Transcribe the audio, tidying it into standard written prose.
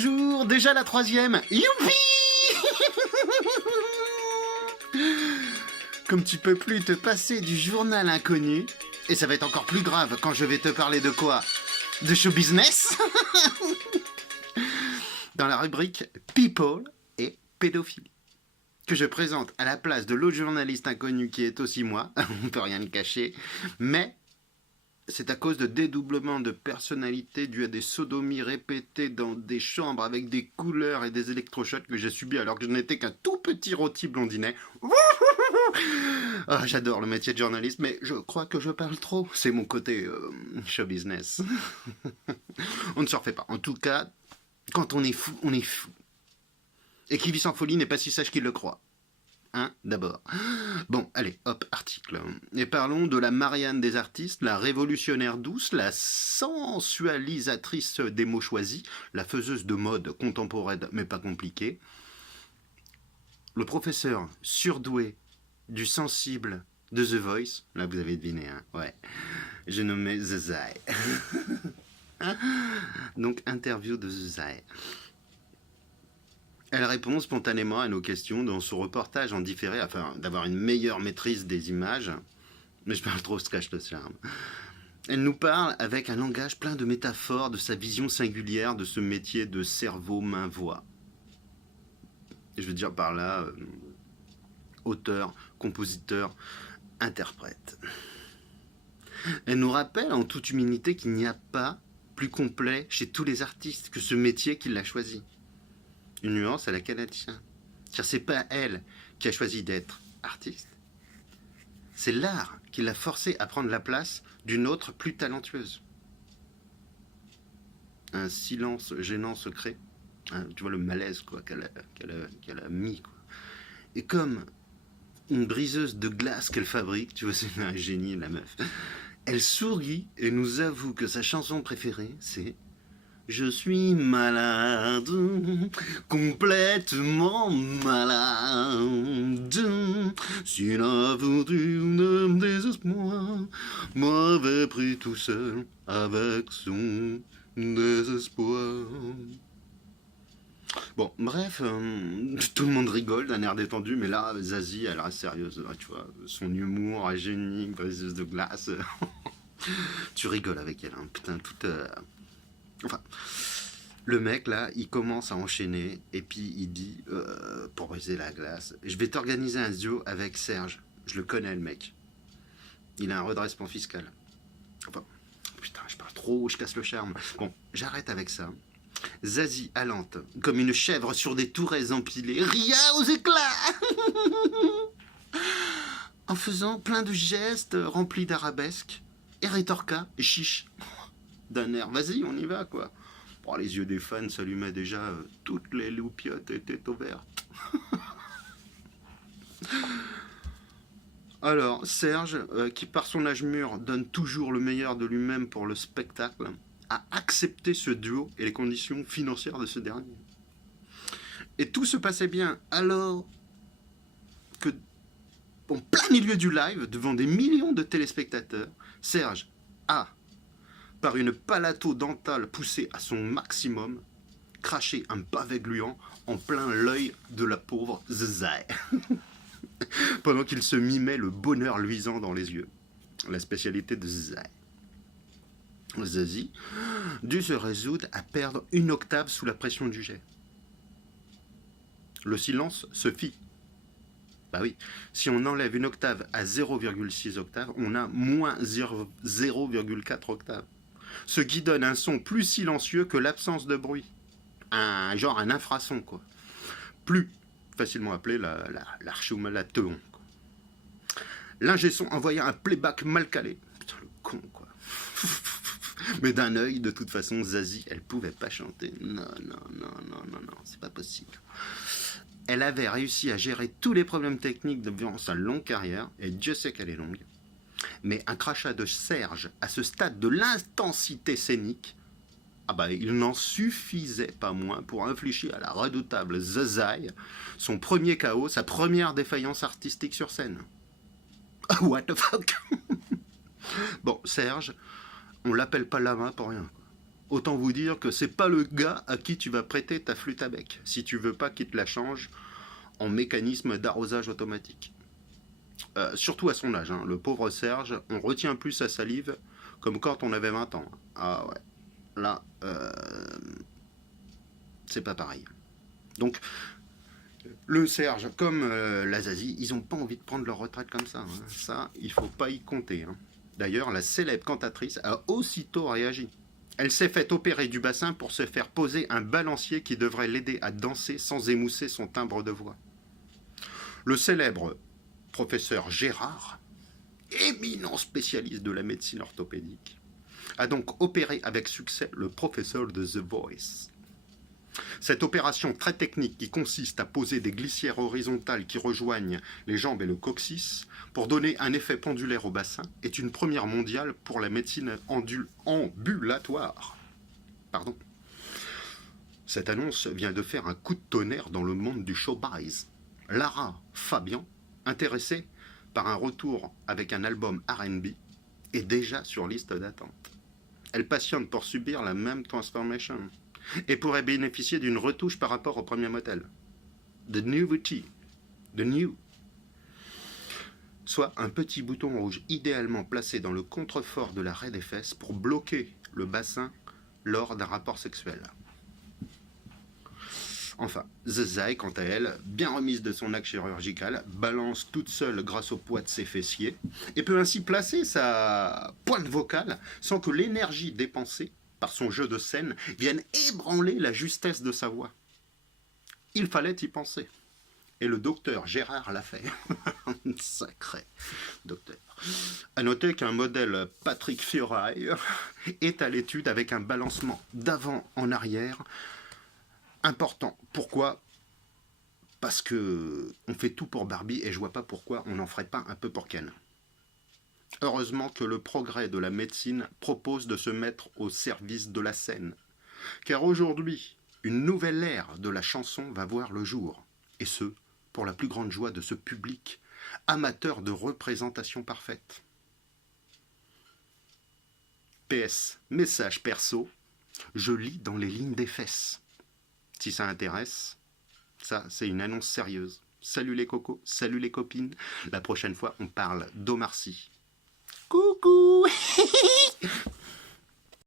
bonjour, déjà la 3e. Youpi! Comme tu peux plus te passer du journal inconnu, et ça va être encore plus grave quand je vais te parler de quoi? De show business? Dans la rubrique People et pédophilie, que je présente à la place de l'autre journaliste inconnu qui est aussi moi, on peut rien le cacher, mais c'est à cause de dédoublements de personnalité dus à des sodomies répétées dans des chambres avec des couleurs et des électrochocs que j'ai subis alors que je n'étais qu'un tout petit rôti blondinet. Ah, j'adore le métier de journaliste, mais je crois que je parle trop. C'est mon côté show business. On ne se refait pas. En tout cas, quand on est fou, on est fou. Et qui vit sans folie n'est pas si sage qu'il le croit. Hein, d'abord. Bon, allez, hop, article. Et parlons de la Marianne des artistes, la révolutionnaire douce, la sensualisatrice des mots choisis, la faiseuse de mode contemporaine mais pas compliquée, le professeur surdoué du sensible de The Voice, là vous avez deviné, hein, ouais, j'ai nommé The Zai. Donc, interview de The Zai. Elle répond spontanément à nos questions dans son reportage en différé afin d'avoir une meilleure maîtrise des images. Mais je parle trop, se cache le charme. Elle nous parle avec un langage plein de métaphores de sa vision singulière de ce métier de cerveau main-voix. Je veux dire par là, auteur, compositeur, interprète. Elle nous rappelle en toute humilité qu'il n'y a pas plus complet chez tous les artistes que ce métier qu'il a choisi. Une nuance à laquelle elle tient. Car c'est pas elle qui a choisi d'être artiste. C'est l'art qui l'a forcée à prendre la place d'une autre plus talentueuse. Un silence gênant secret. Hein, tu vois le malaise quoi, qu'elle a mis. Quoi. Et comme une briseuse de glace qu'elle fabrique, tu vois, c'est un génie la meuf. Elle sourit et nous avoue que sa chanson préférée, c'est Je suis malade, complètement malade. Si l'aventure ne me désespoir, m'avait pris tout seul avec son désespoir. Bon, bref, tout le monde rigole d'un air détendu, mais là, Zazie, elle reste sérieuse, tu vois, son humour, un génie, briseuse de glace. Tu rigoles avec elle, hein, putain, toute... Enfin, le mec, là, il commence à enchaîner, et puis il dit, pour briser la glace, je vais t'organiser un duo avec Serge. Je le connais, le mec. Il a un redressement fiscal. Enfin, putain, je parle trop, je casse le charme. Bon, j'arrête avec ça. Zazie allante, comme une chèvre sur des tourelles empilées, ria aux éclats en faisant plein de gestes remplis d'arabesques, et rétorqua, chiche, d'un air, vas-y, on y va, quoi. Bon, les yeux des fans s'allumaient déjà, toutes les loupiottes étaient ouvertes. Alors, Serge, qui par son âge mûr donne toujours le meilleur de lui-même pour le spectacle, a accepté ce duo et les conditions financières de ce dernier. Et tout se passait bien alors que, en plein milieu du live, devant des millions de téléspectateurs, Serge a, par une palato-dentale poussée à son maximum, craché un pavé gluant en plein l'œil de la pauvre Zazie, pendant qu'il se mimait le bonheur luisant dans les yeux. La spécialité de Zazie. Zazie dut se résoudre à perdre une octave sous la pression du jet. Le silence se fit. Bah oui, si on enlève une octave à 0,6 octaves, on a moins 0,4 octaves. Ce qui donne un son plus silencieux que l'absence de bruit. Genre un infrason, quoi. Plus facilement appelé l'archumalateon. L'ingé son envoya un playback mal calé. Putain, le con, quoi. Mais d'un œil, de toute façon, Zazie, elle pouvait pas chanter. Non, c'est pas possible. Elle avait réussi à gérer tous les problèmes techniques durant sa longue carrière, et Dieu sait qu'elle est longue. Mais un crachat de Serge, à ce stade de l'intensité scénique, ah bah, il n'en suffisait pas moins pour infliger à la redoutable Zazie son premier chaos, sa première défaillance artistique sur scène. What the fuck. Bon, Serge, on l'appelle pas Lama pour rien. autant vous dire que c'est pas le gars à qui tu vas prêter ta flûte à bec, si tu veux pas qu'il te la change en mécanisme d'arrosage automatique. Surtout à son âge, hein. Le pauvre Serge, on retient plus sa salive comme quand on avait 20 ans. Ah ouais, là, c'est pas pareil. Donc, le Serge, comme la Zazie, ils n'ont pas envie de prendre leur retraite comme ça. Hein. Ça, il faut pas y compter. Hein. D'ailleurs, la célèbre cantatrice a aussitôt réagi. Elle s'est fait opérer du bassin pour se faire poser un balancier qui devrait l'aider à danser sans émousser son timbre de voix. Le célèbre professeur Gérard, éminent spécialiste de la médecine orthopédique, a donc opéré avec succès le professeur de The Voice. Cette opération très technique qui consiste à poser des glissières horizontales qui rejoignent les jambes et le coccyx pour donner un effet pendulaire au bassin est une première mondiale pour la médecine ambulatoire. Pardon. Cette annonce vient de faire un coup de tonnerre dans le monde du showbiz. Lara Fabian, intéressée par un retour avec un album R&B, est déjà sur liste d'attente. Elle passionne pour subir la même transformation et pourrait bénéficier d'une retouche par rapport au premier modèle. The Newity. The New. Soit un petit bouton rouge idéalement placé dans le contrefort de la raie des fesses pour bloquer le bassin lors d'un rapport sexuel. Enfin, Zai, quant à elle, bien remise de son acte chirurgical, balance toute seule grâce au poids de ses fessiers et peut ainsi placer sa pointe vocale sans que l'énergie dépensée par son jeu de scène vienne ébranler la justesse de sa voix. Il fallait y penser. Et le docteur Gérard l'a fait. Sacré docteur. À noter qu'un modèle Patrick Fiori est à l'étude avec un balancement d'avant en arrière important. Pourquoi ? Parce que on fait tout pour Barbie et je vois pas pourquoi on n'en ferait pas un peu pour Ken. Heureusement que le progrès de la médecine propose de se mettre au service de la scène. Car aujourd'hui, une nouvelle ère de la chanson va voir le jour. Et ce, pour la plus grande joie de ce public, amateur de représentation parfaite. PS, message perso, je lis dans les lignes des fesses. Si ça intéresse, ça c'est une annonce sérieuse. Salut les cocos, salut les copines. La prochaine fois, on parle d'Omar Sy. Coucou